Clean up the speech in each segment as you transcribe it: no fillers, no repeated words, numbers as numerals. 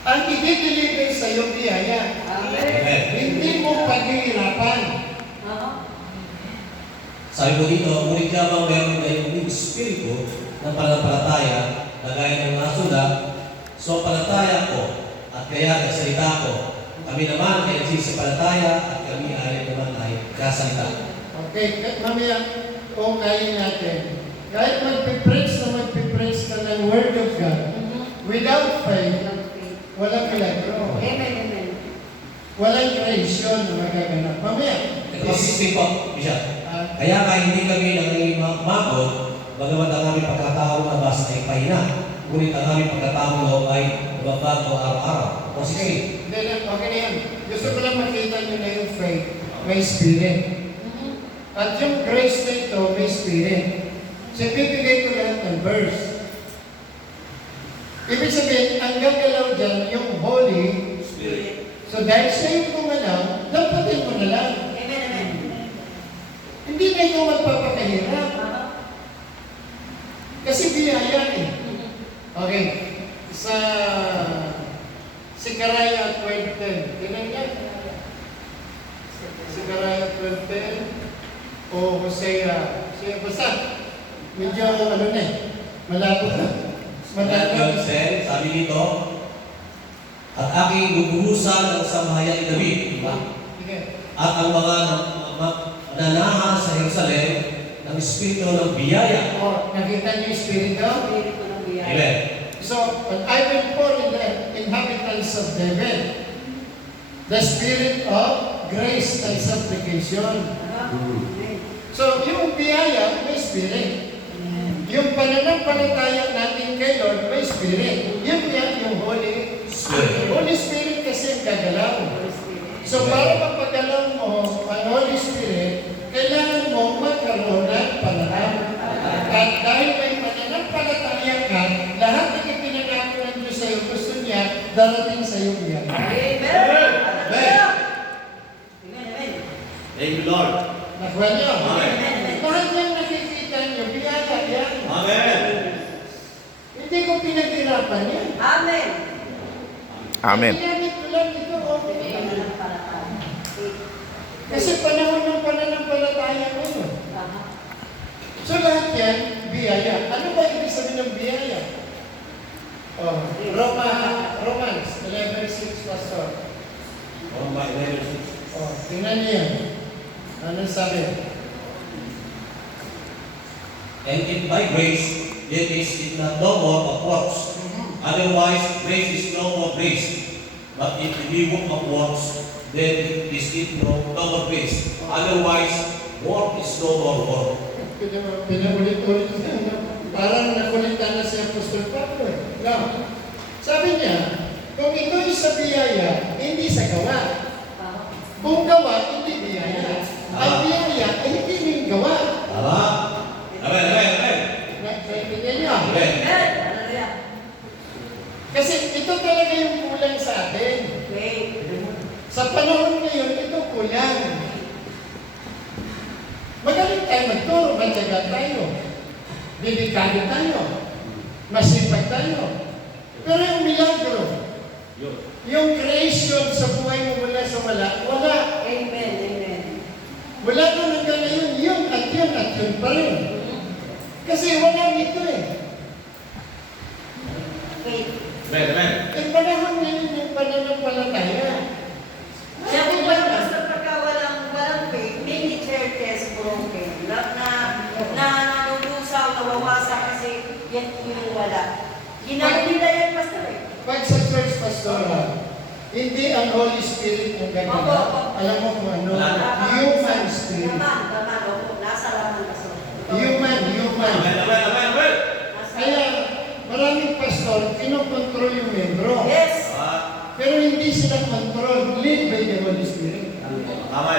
Ang i-deliver sa iyo biyaya. Amen. Hindi mo paghihirapan. Sabi ko dito, ngunit lamang meron kayong espiritu ng pananampalataya na gaya ng nasulat, so palataya ko at kaya nagsalita ko. Kami naman ay nagsisapalataya at kami ay naman ay kasalita. Okay, mamaya, kain natin. Kahit magpipreach ka ng Word of God, without faith, walang milagro. Amen. Walang creation na magaganap. Mamaya. Consistent po, Bishop. Kaya hindi kami nangingimagod, bagamat ang aming pagkatao na basta ay pahina, ngunit ang aming pagkatao loob ay nababago araw-araw. Consistent. Okay na yan. Gusto ko lang makita nyo na yung faith, may spirit. At yung grace na ito, may spirit. So, bibigay ko lahat ng verse. Ibig sabihin, ang gagalaw dyan, yung Holy Spirit. So, dahil siya yung gumalaw, dapatin mo na lang. Amen. Hindi na ikaw magpapakahirap. Kasi biyaya eh. Okay. Sa Sicaraya 12:10. Tingnan niya. Sicaraya 12:10 o Hosea. Basta, medyo ano na eh. Malabo na. Matthew 10, sabi dito, at aking guguhusan ang samahayan ni David, diba? At ang mga nananahan sa Jerusalem ng Espiritu ng biyaya. Nakita niyo yung Espiritu? Amen. So, but I will pour in the inhabitants of David the spirit of grace and supplication. So, yung biyaya, may spirit. Yung pananampalataya natin kay Lord, may spirit. Yung Holy Spirit. Holy Spirit kasi ang gagalaw. So, para mapagalaw mo ang Holy Spirit, kailangan mo magkaroon ng pananampalataya. At dahil may pananampalataya ka, lahat ng ipinangako ng Diyos sa iyo, gusto niya, darating sa iyo biyaya. Amen. Thank you, Lord. Nakuha niyo? Amen. Lahat yung nakikita niyo, biyaya yan. Amen. Hindi ko pinaghirapan yan. Amen. Amen. Ginamit ko lang ito, okay. Kasi panahon ng pananampalataya ko yun. So lahat yan, biyaya. Ano ba ibig sabihin ng biyaya? Romans 11:6, Pastor. Tingnan niyo yan. Anong sabi? And if by grace, it is not no more of works. Otherwise, grace is no more grace. But if we work of works, then is it no more grace. Otherwise, work is no more work. Pinulit-ulit na. Parang nakulitan na si Apostol Pablo eh. No. Sabi niya, kung ito'y sa biyaya, hindi sa gawa. Kung gawa, hindi biyaya. Ang biyaya, hindi rin gawa. Tama. Amen. Naintindihan niyo? Amen. Kasi ito talaga yung kulang sa atin. Sa panahon ngayon, ito kulang. Magaling tayo magturo, matyaga tayo. Dedikado tayo. Masipag tayo. Pero yung milagro, yung creation sa buhay mo mula sa wala, wala. Amen. Wala na hanggang ngayon, yun at yun pa rin. Kasi wala nito eh. Amen. Ang panahon ngayon yung pananampalataya. Sabi ba, basta pagka walang faith, many churches broken. Na nalusaw, nawawasak kasi yan yung wala. Ginagawa nila yan, Pastor eh. Pag sa church pastoral, hindi ang Holy Spirit ang gagawin. Alam mo kung ano? Human Spirit. Tama, nasa laman na so. Human. Amen. Kaya maraming pastor, kinokontrol yung membro. Yes. Pero hindi sila control, lead by the Holy Spirit. Tama.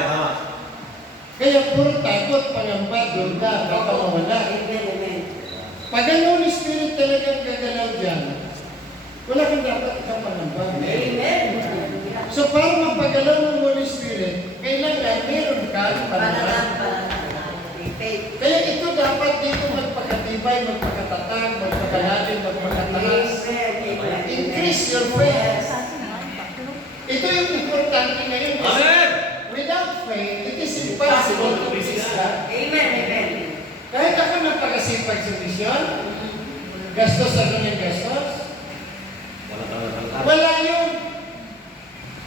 Kaya puro takot, pangamba, dulda, baka mawala. Amen. Pag ang Holy Spirit talagang gagalaw dyan, wala kang dapat isang pangamba. Amen. So para magpagalaw ng Holy Spirit, kailangan meron kang pananampalataya. Kaya ito dapat dito magpakatibay, magpakatatag, magpakalalim, magpakatalas. Hindi Increase your faith. Ito yung importante ngayon. Kasi Amen. without faith, it is impossible to please God. Amen, amen. Kahit ako napakasipag sa misyon, gastos ako ng gastos, wala yun.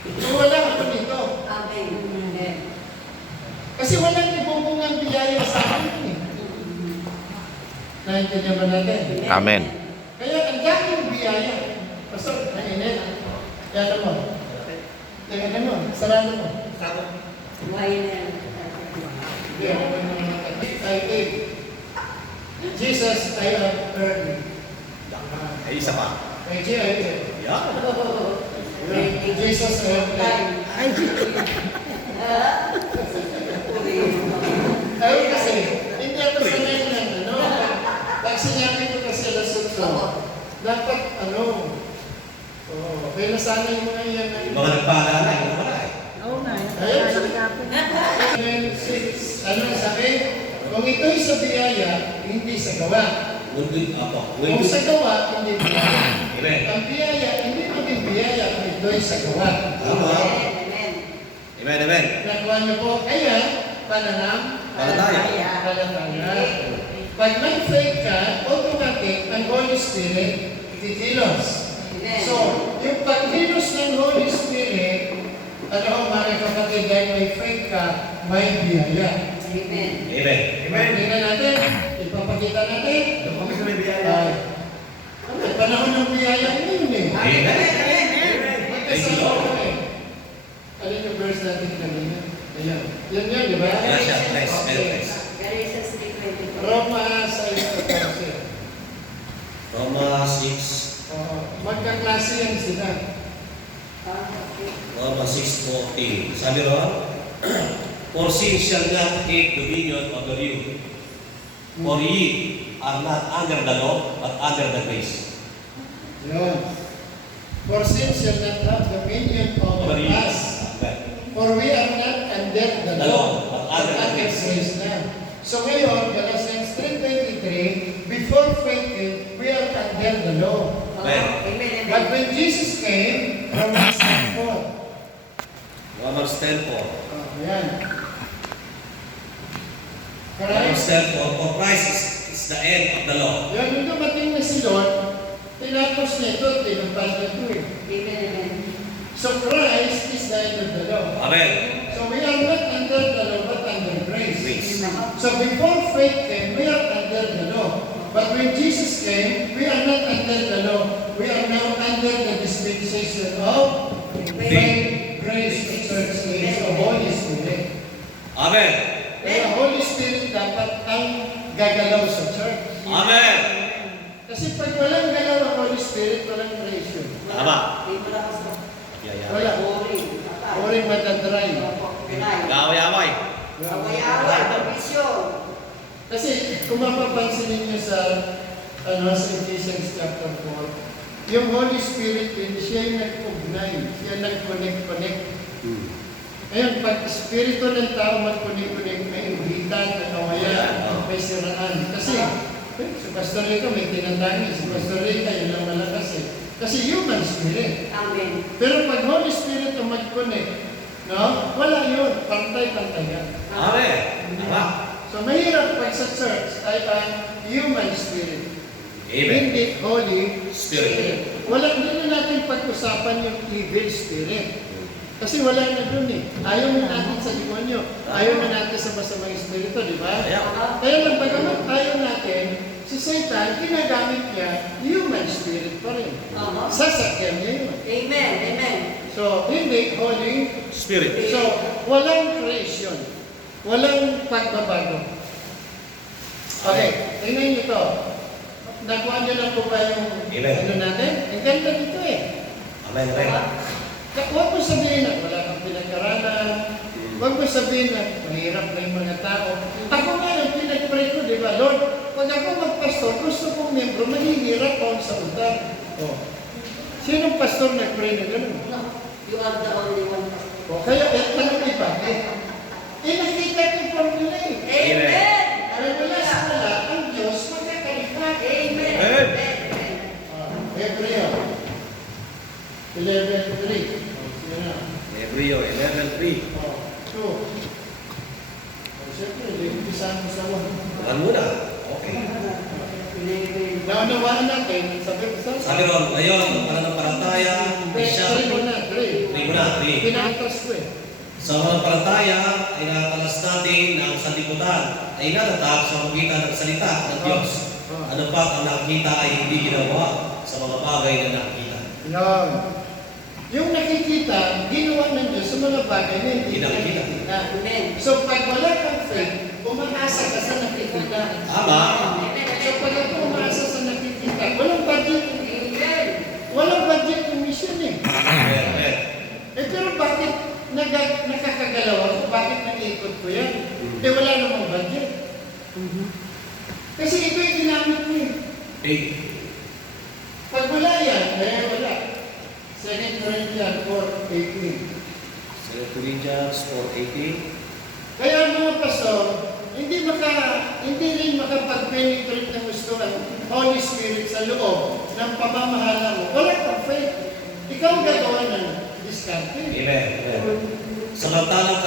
Kung wala ako dito. Amen. Amen. Kasi walang ibubungang biyaya sa akin. Naintindihan ba natin? Amen. Kaya ang daming biyaya. Pastor, nainit. Yan mo. Tingnan mo. Sarado mo. Amen. I ate. Jesus, I have earned. Ay, isa pa. Kay G, I ate. Yeah. Jesus, I have earned. Ayun kasi, hindi ako sanay ng ano. Pag sinabi ko kasi alas 8, dapat ano, kaya nasanay mo nga yan. Yung mga nagpaalala, yung wala eh. Ayun, ano sabi? Kung ito'y sa biyaya, hindi sa gawa. Ngunit ako. Kung sa gawa, hindi biyaya. Amen. Ang biyaya, hindi maging biyaya kung ito'y sa gawa. Tama. Amen. Amen, amen. Nakuha niyo po, kaya, pananam, Palataya. palataya. Pag nag-faith ka, automatic, ang Holy Spirit, kikilos. So, yung pagkilos ng Holy Spirit, ano, mga kapatid, dahil may faith ka, may biyaya. Amen. Amen. Tingnan natin, ipapakita natin. Kami sa may Ay, panahon ng biyaya ngayon eh. Amen. Magkasama kami. Alin yung verse natin kanina? Ayan. Yan yun, di ba? Ayan siya. Nice. Very nice. Galatians 3:24. Roma 6:14. Roma 6. Magkaklase yan sila. Okay. Roma 6:14. Sabi ron, for sin shall not take dominion over you. For ye are not under the law, but under the grace. Yun. For sin shall not have dominion over Over you. us. Amen. For we are not under the law, but under grace na. So ngayon, Galatians 3:23, before faith came, we are under the law. Amen. Amen. But when Jesus came, Romans 10:4. Romans 10:4. Ayan. Romans Christ, 10:4. For Christ is the end of the law. yan nung dumating na si Lord, tinapos niya ito, tinumpal niya ito eh. Amen. So Christ is the end of the law. Amen. So we are not under the law, but under grace. Grace. So before faith came, we are under the law. But when Jesus came, we are not under the law. We are now under the dispensation of faith, grace, the church age, the Holy Spirit. Amen. Kaya Holy Spirit dapat ang gagalaw sa church. Amen. Kasi pag walang galaw ang Holy Spirit, walang creation. Tama. Di malakas na. Yeah. Wala. Boring. Oring matadry. Gaway-away. Away-away. Pabisyon. Kasi kung mapapansin ninyo sa Ephesians chapter 4, yung Holy Spirit din, siya yung nag-ugnay, siya nag-connect. Ngayon, pag espiritu ng tao mag-connect, may ulitan, may kawayan, may siraan. Kasi, si Pastor Rico may tinatangin, si Pastor Rico yun ang malakas eh. Kasi human spirit. Amen. Pero pag Holy Spirit ang mag-connect, no? Wala yun, pantay-pantay yan. Amen. Tama. So, mahirap pag sa church ay ang human spirit. Amen. Hindi Holy Spirit. Spirit. Hindi na natin pag-usapan yung evil spirit. Kasi wala na dun eh. Ayaw na natin sa demonyo. Ayaw na natin sa masamang espiritu, di ba? Ayaw. Kaya lang, bagamat ayaw natin, si Satan, ginagamit niya human spirit pa rin. Sasakyan niya yun. Amen. Amen. So, hindi Holy Spirit. So, walang creation. Walang pagbabago. Okay, tingnan niyo ito. Nakuha niyo lang po ba yung Amen. ano natin? Ang ganda nito eh. Amen. Amen. Huwag mo sabihin na wala kang pinag-aralan. Huwag mo sabihin na mahirap na yung mga tao. Ako nga yung pinag-pray ko, di ba? Lord, pag ako magpastor, gusto kong miyembro, mahihirap ako sa utak. Oh. Sinong pastor nag-pray na gano'n? No, you are the only one. Kaya, tanong iba, nakita ko yung formula eh. Amen. Kaya wala sa wala, ang Diyos magkakalikha. Amen. Amen. Amen. Hebreo. 11:3. Sige na. Hebreo 11:3. Oh, 2. Siyempre, ipisahan mo sa 1. Tuhan muna. Okay. Naunawaan natin, sabi ko sa Sabi ron, ngayon, ang pananampalataya ay siya. 3 muna, 3. 3 muna, 3. Pinatas ko eh. Sa pananampalataya ay nakatalas natin na ang sanlibutan ay natatag sa magitan ng salita ng Diyos. Ano pa ang nakikita ay hindi ginawa sa mga bagay na nakikita. Yun. Yung nakikita, ginawa ng Diyos sa mga bagay na hindi Nakikita. nakikita. Amen. So pag wala kang faith, umaasa ka sa nakikita. Tama. So pag ako umaasa sa nakikita, walang budget. Amen. Walang budget yung mission eh. Amen. Amen. Eh pero bakit nakakagalaw ako? Bakit nag-iikot ko yan? Eh wala namang budget. Kasi ito yung ginamit ko eh. Faith. Pag wala yan, eh wala. 2 Corinthians 4:18. 2 Corinthians 4:18. Kaya mga pastor, hindi rin makapag-penetrate ng gusto ang Holy Spirit sa loob ng pamamahala mo. Wala kang faith. Ikaw gagawa ng diskarte. Amen. Amen. Samantalang